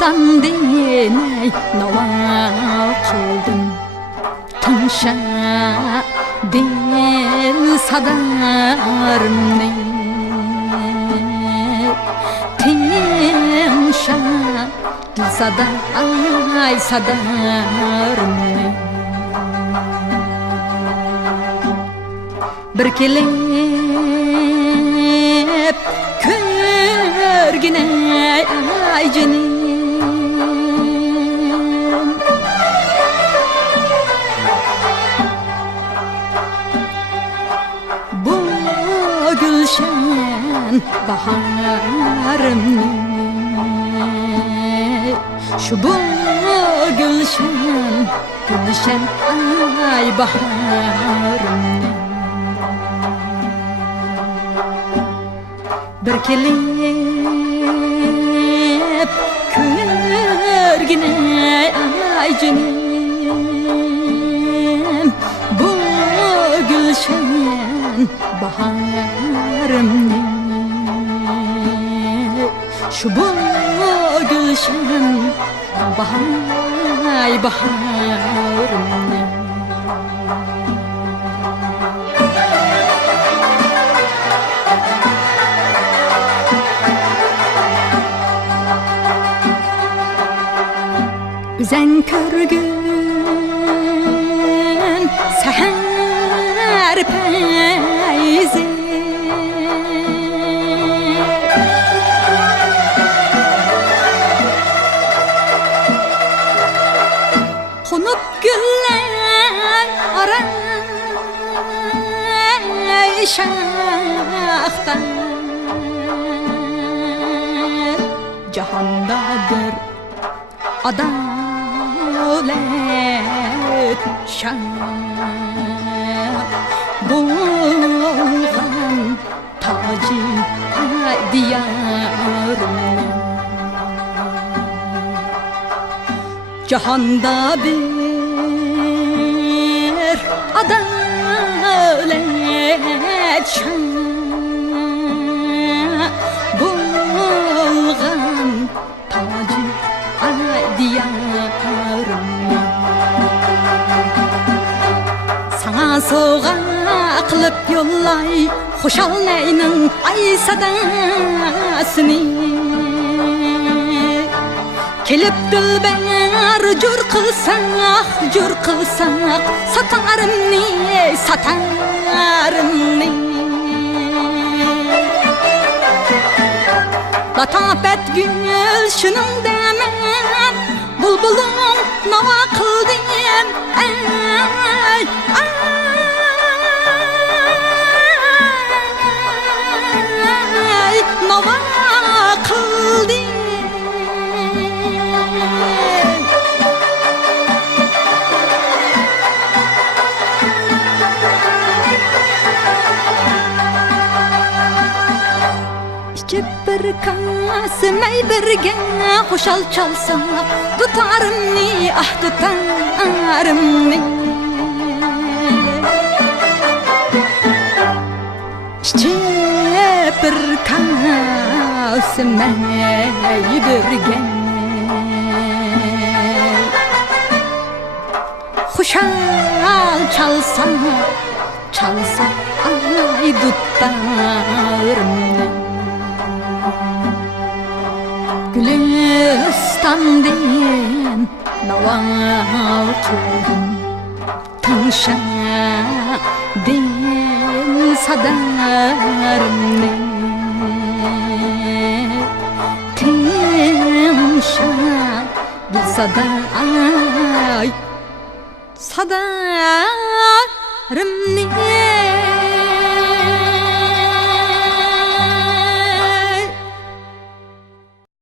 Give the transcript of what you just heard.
Gülistan diney nava kıldım Tanşa dil sadarımni Tanşa dil sadarımni Bir kelep körgine ay canım Bu gülşen baharımni Şu bu gülşen ay baharımni Bir kelep körgine ay canım Bu gülşen baharımni Şu bu gülşen baharımni Üzen körgün seher peyzi Konup güller aray şahtan Cahandadır adalet şah Bulgan tacı diyarım Cahanda bir adalet şah Bulgan tacı diyarım Sana soğuk kılıp yollay Hoşal neynin ay sadasını Kelip dilber jur kılsak satarım ni Latafet gül şunun demem Bulbulum nava kıldım ay nava kıldım İçip bir kasmay birge hoşal çalsak Tutarım ni tutarım ni İçip bir kasmay birge hoşal çalsak ay tutarım ni Gülistan din nava kıldım Tanşa dil sadarımni Tanşa dil sadarımni